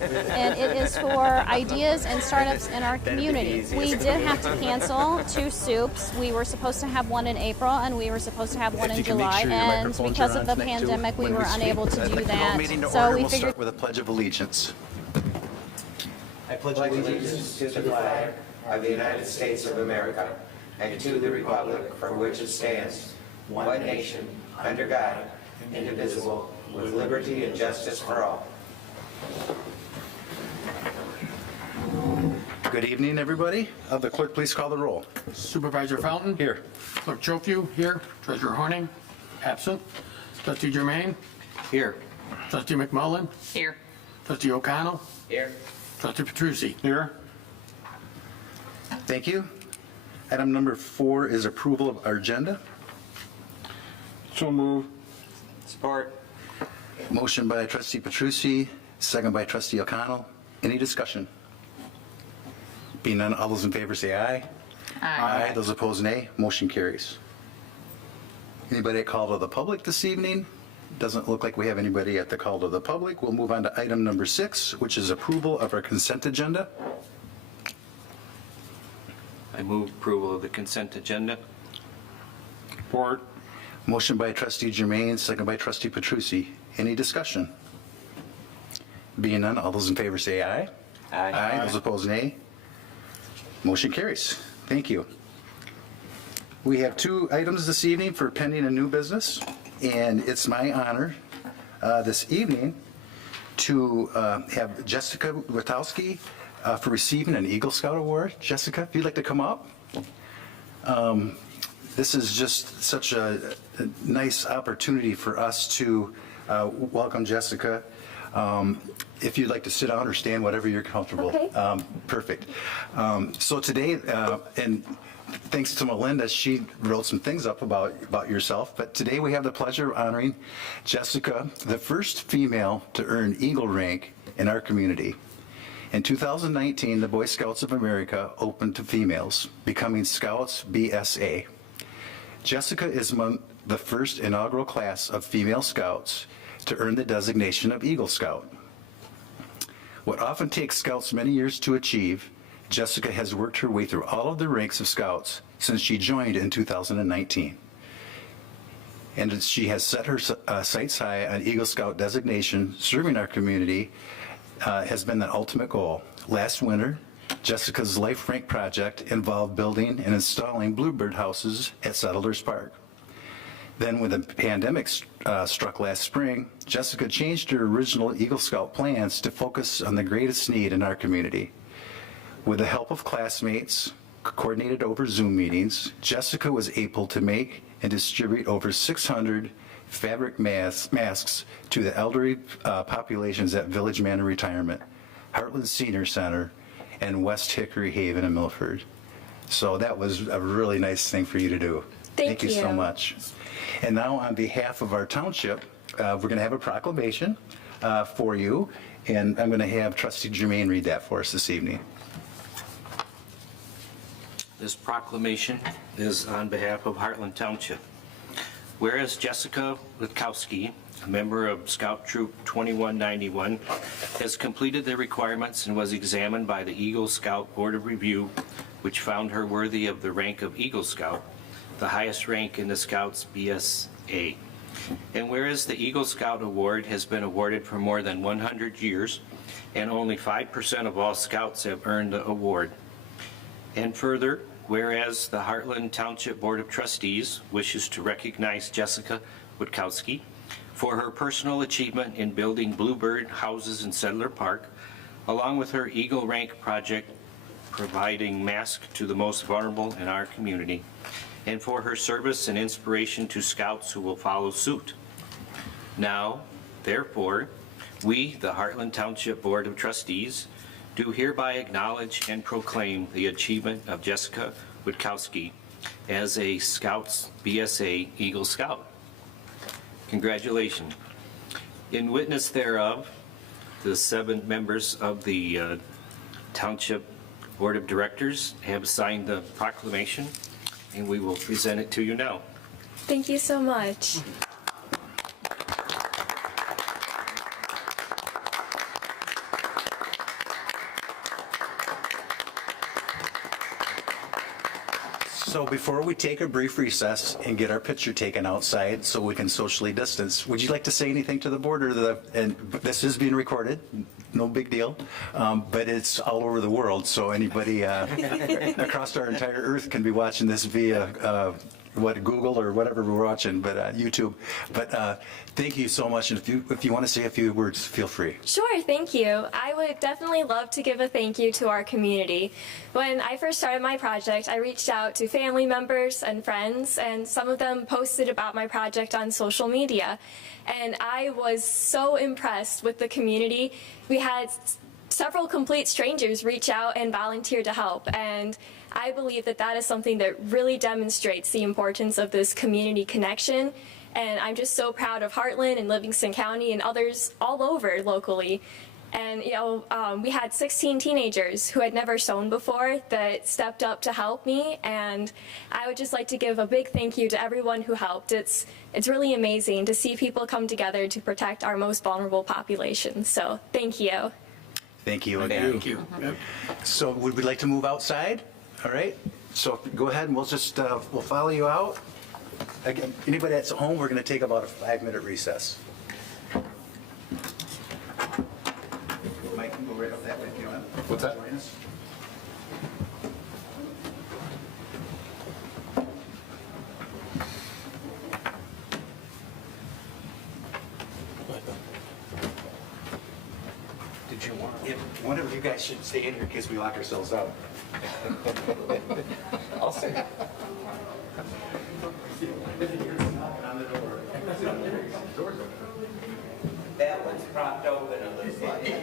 and it is for ideas and startups in our community. We did have to cancel 2 soups. We were supposed to have one in April, and we were supposed to have one in July, and because of the pandemic, we were unable to do that. So we We'll figured. start with a pledge of allegiance. I pledge allegiance to the flag of the United States of America and to the republic for which it stands, one nation, under God, indivisible, with liberty and justice for all. Good evening, everybody. The clerk, please call the roll. Supervisor Fountain? Here. Clerk Chofiu? Here. Treasurer Horning? Absent. Trustee Germain? Here. Trustee McMullen? Here. Trustee O'Connell? Here. Trustee Petrucci? Here. Thank you. Item number 4 is approval of our agenda. So move. Support. Motion by trustee Petrucci, second by trustee O'Connell. Any discussion? Being none, all those in favor say aye. Aye. Those opposed, nay. Motion carries. Anybody at call to the public this evening? Doesn't look like we have anybody at the call to the public. We'll move on to item number 6, which is approval of our consent agenda. I move approval of the consent agenda. Support. Motion by trustee Germain, second by trustee Petrucci. Any discussion? Being none, all those in favor say aye. Aye. Those opposed, nay. Motion carries. Thank you. We have 2 items this evening for pending and new business, and it's my honor this evening to have Jessica Witowski for receiving an Eagle Scout Award. Jessica, if you'd like to come up. This is just such a nice opportunity for us to welcome Jessica. If you'd like to sit down or stand, whatever you're comfortable. Okay. Perfect. So today, and thanks to Melinda, she wrote some things up about yourself, but today we have the pleasure of honoring Jessica, the first female to earn Eagle rank in our community. In 2019, the Boy Scouts of America opened to females, becoming Scouts BSA. Jessica is among the first inaugural class of female scouts to earn the designation of Eagle Scout. What often takes scouts many years to achieve, Jessica has worked her way through all of the ranks of scouts since she joined in 2019. And she has set her sights high on Eagle Scout designation. Serving our community has been the ultimate goal. Last winter, Jessica's Life Rank project involved building and installing bluebird houses at Settlers Park. Then when the pandemic struck last spring, Jessica changed her original Eagle Scout plans to focus on the greatest need in our community. With the help of classmates, coordinated over Zoom meetings, Jessica was able to make and distribute over 600 fabric masks to the elderly populations at Village Manor Retirement, Heartland Senior Center, and West Hickory Haven and Milford. So that was a really nice thing for you to do. Thank you so much. And now on behalf of our township, we're going to have a proclamation for you, and I'm going to have trustee Germain read that for us this evening. This proclamation is on behalf of Heartland Township. Whereas Jessica Witkowski, a member of Scout Troop 2191, has completed the requirements and was examined by the Eagle Scout Board of Review, which found her worthy of the rank of Eagle Scout, the highest rank in the Scouts BSA. And whereas the Eagle Scout Award has been awarded for more than 100 years, and only 5% of all Scouts have earned the award. And further, whereas the Heartland Township Board of Trustees wishes to recognize Jessica Witkowski for her personal achievement in building bluebird houses in Settler Park, along with her Eagle Rank project providing masks to the most vulnerable in our community, and for her service and inspiration to Scouts who will follow suit. Now, therefore, we, the Heartland Township Board of Trustees, do hereby acknowledge and proclaim the achievement of Jessica Witkowski as a Scouts BSA Eagle Scout. Congratulations. In witness thereof, the 7 members of the Township Board of Directors have signed the proclamation, and we will present it to you now. Thank you so much. So before we take a brief recess and get our picture taken outside so we can socially distance, would you like to say anything to the board and this is being recorded, no big deal, but it's all over the world, so anybody across our entire earth can be watching this via Google or whatever we're watching, but YouTube. But thank you so much, and if you want to say a few words, feel free. Sure, thank you. I would definitely love to give a thank you to our community. When I first started my project, I reached out to family members and friends, and some of them posted about my project on social media. And I was so impressed with the community. We had several complete strangers reach out and volunteer to help, and I believe that that is something that really demonstrates the importance of this community connection. And I'm just so proud of Heartland and Livingston County and others all over locally. And we had 16 teenagers who had never sewn before that stepped up to help me, and I would just like to give a big thank you to everyone who helped. It's really amazing to see people come together to protect our most vulnerable population. So thank you. Thank you again. Thank you. Yep. So would we like to move outside? All right, so go ahead and we'll just, we'll follow you out. Again, anybody that's at home, we're going to take about a 5-minute recess. Mike can go right up that way if you want. What's that? Join us. Did you want? If one of you guys should stay in here in case we lock ourselves out. I'll say. That one's propped open, it looks like.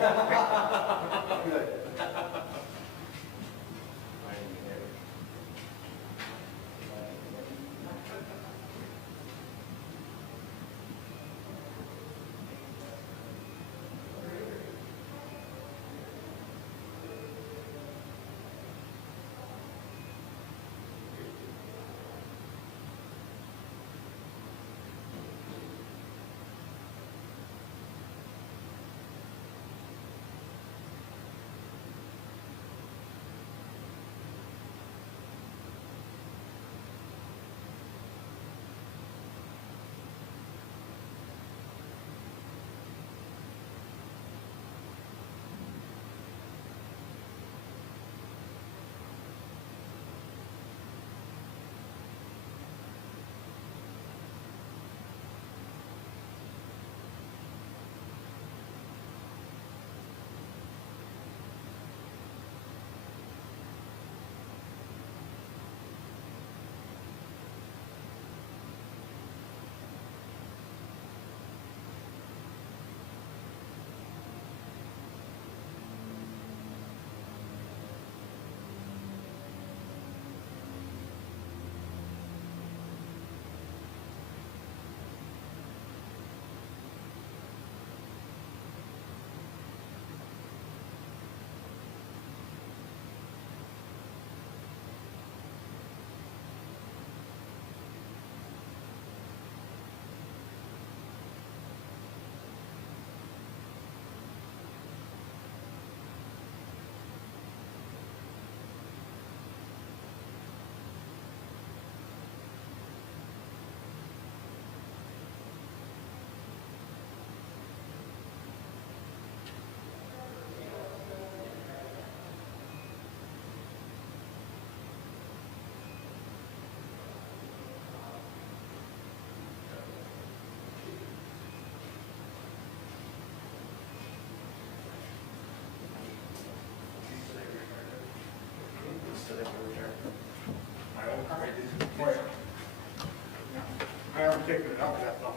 I haven't taken it out that long.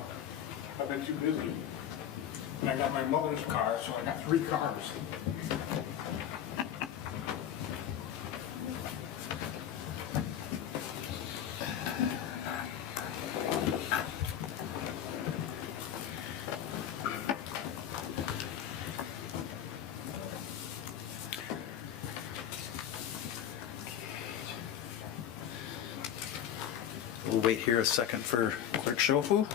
I've been too busy. And I got my mother's car, so I got 3 cars. We'll wait here a second for Clerk Shofu.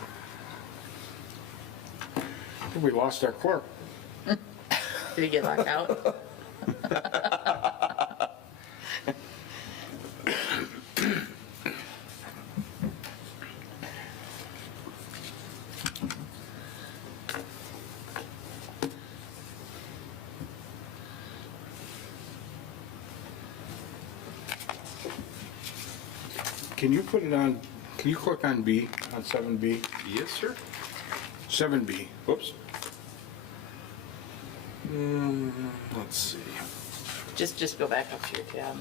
I think we lost our clerk. Did he get locked out? Can you put it on, can you click on B, on 7B? Yes, sir. 7B, whoops. Let's see. Just go back up to your tab.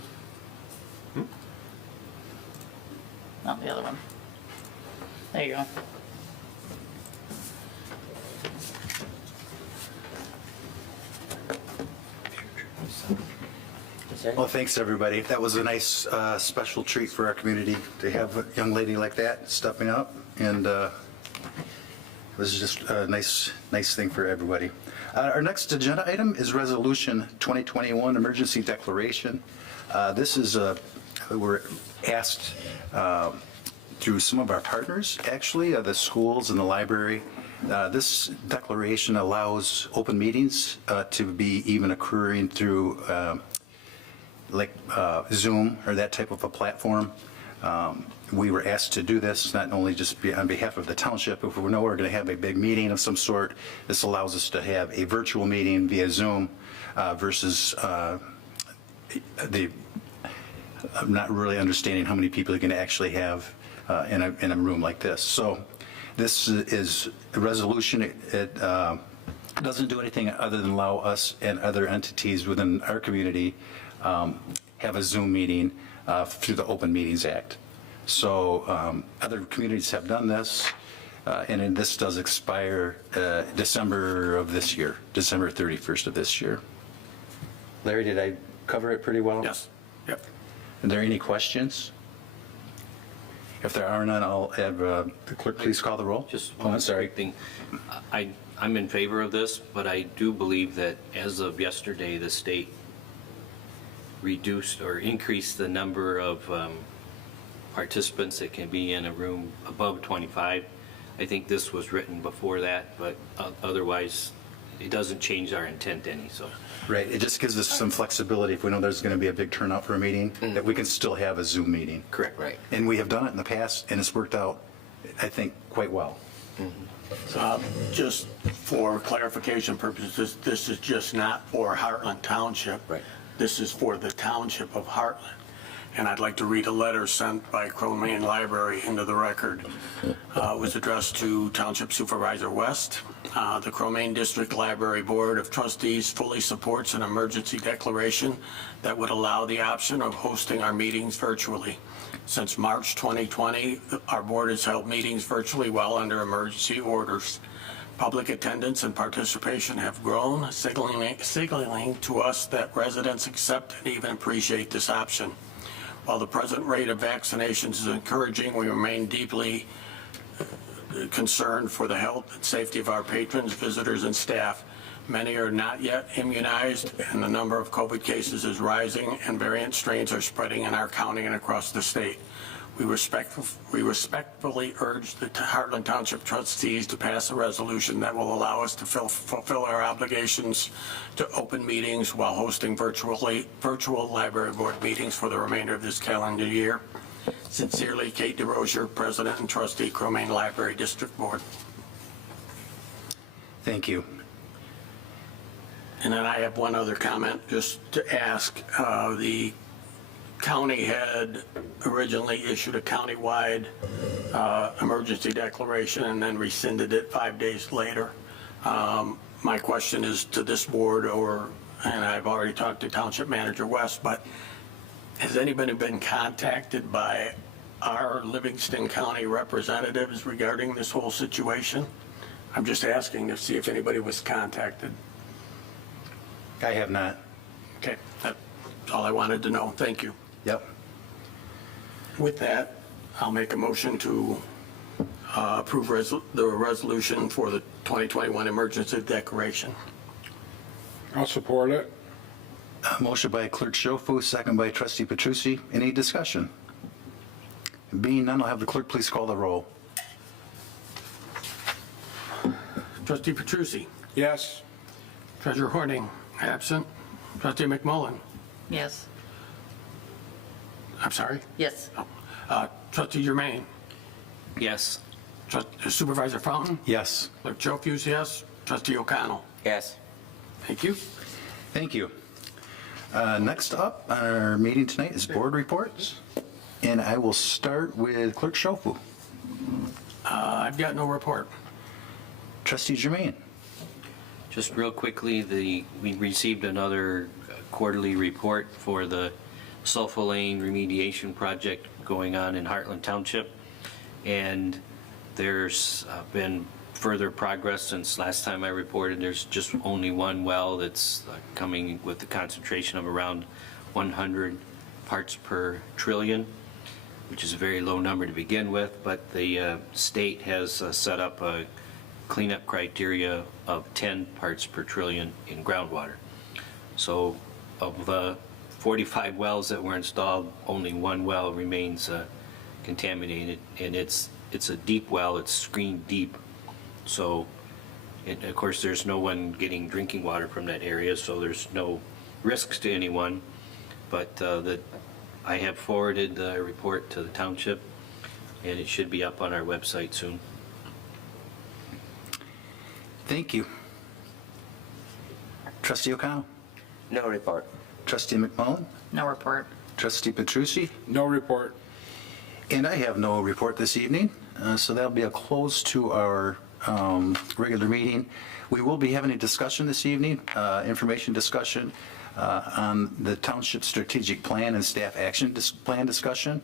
Not the other one. There you go. Well, thanks, everybody. That was a nice special treat for our community to have a young lady like that stepping up, and it was just a nice thing for everybody. Our next agenda item is Resolution 2021 Emergency Declaration. This is, we're asked through some of our partners, actually, the schools and the library. This declaration allows open meetings to be even occurring through like Zoom or that type of a platform. We were asked to do this not only just on behalf of the township. If we know we're going to have a big meeting of some sort, this allows us to have a virtual meeting via Zoom versus I'm not really understanding how many people are going to actually have in a room like this. So this is a resolution. It doesn't do anything other than allow us and other entities within our community have a Zoom meeting through the Open Meetings Act. So other communities have done this, and this does expire December of this year, December 31st of this year. Larry, did I cover it pretty well? Yes. Yep. Are there any questions? If there are none, I'll have the clerk please call the roll. Just Oh, I'm one sorry. quick thing. I'm in favor of this, but I do believe that as of yesterday, the state reduced or increased the number of participants that can be in a room above 25. I think this was written before that, but otherwise, it doesn't change our intent any, so. Right, it just gives us some flexibility if we know there's going to be a big turnout for a meeting, that we can still have a Zoom meeting. Correct. Right. And we have done it in the past, and it's worked out, I think, quite well. Just for clarification purposes, this is just not for Heartland Township. Right. This is for the Township of Heartland. And I'd like to read a letter sent by Cromain Library into the record. It was addressed to Township Supervisor West. The Cromain District Library Board of Trustees fully supports an emergency declaration that would allow the option of hosting our meetings virtually. Since March 2020, our board has held meetings virtually while under emergency orders. Public attendance and participation have grown, signaling to us that residents accept and even appreciate this option. While the present rate of vaccinations is encouraging, we remain deeply concerned for the health and safety of our patrons, visitors, and staff. Many are not yet immunized, and the number of COVID cases is rising, and variant strains are spreading in our county and across the state. We respectfully urge the Heartland Township trustees to pass a resolution that will allow us to fulfill our obligations to open meetings while hosting virtual library board meetings for the remainder of this calendar year. Sincerely, Kate DeRosier, President and Trustee, Cromain Library District Board. Thank you. And then I have one other comment just to ask. The county had originally issued a countywide emergency declaration and then rescinded it 5 days later. My question is to this board, and I've already talked to Township Manager West, but has anybody been contacted by our Livingston County representatives regarding this whole situation? I'm just asking to see if anybody was contacted. I have not. Okay, that's all I wanted to know. Thank you. Yep. With that, I'll make a motion to approve the resolution for the 2021 emergency declaration. I'll support it. Motion by Clerk Schofu, second by Trustee Petrucci. Any discussion? Being none, I'll have the clerk please call the roll. Trustee Petrucci. Yes. Treasurer Horning, absent. Trustee McMullen. Yes. I'm sorry. Yes. Trustee Germain. Yes. Supervisor Fountain. Yes. Clerk Jofus, yes. Trustee O'Connell. Yes. Thank you. Thank you. Next up on our meeting tonight is board reports. And I will start with Clerk Shofu. I've got no report. Trustee Jermaine. Just real quickly, we received another quarterly report for the Sulphur Lane remediation project going on in Heartland Township. And there's been further progress since last time I reported. There's just only one well that's coming with a concentration of around 100 parts per trillion, which is a very low number to begin with, but the state has set up a cleanup criteria of 10 parts per trillion in groundwater. So of the 45 wells that were installed, only one well remains contaminated, and it's a deep well, it's screened deep. So, of course, there's no one getting drinking water from that area, so there's no risks to anyone, but I have forwarded the report to the township, and it should be up on our website soon. Thank you. Trustee O'Connell. No report. Trustee McMullen. No report. Trustee Petrucci. No report. And I have no report this evening, so that'll be a close to our regular meeting. We will be having a discussion this evening, information discussion on the township strategic plan and staff action plan discussion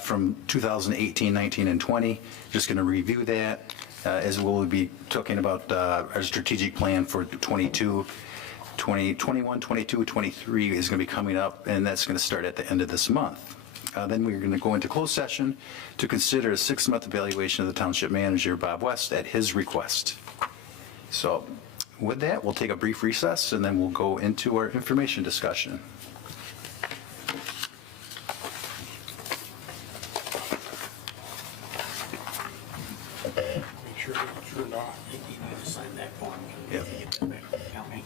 from 2018, 19, and 20. Just going to review that as we'll be talking about our strategic plan for 21, 22, 23 is going to be coming up, and that's going to start at the end of this month. Then we're going to go into closed session to consider a 6-month evaluation of the township manager, Bob West, at his request. So with that, we'll take a brief recess, and then we'll go into our information discussion. Make sure it's turned off. You need to sign that form. Yep. Get that back. Help me.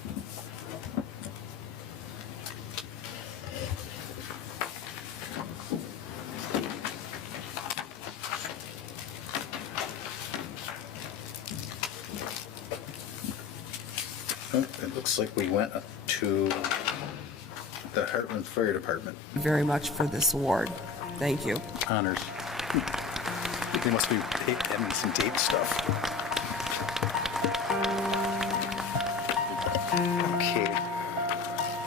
Oh, it looks like we went up to the Heartland Fire Department Very much for this award. Thank you. honors. They must be having some tape stuff.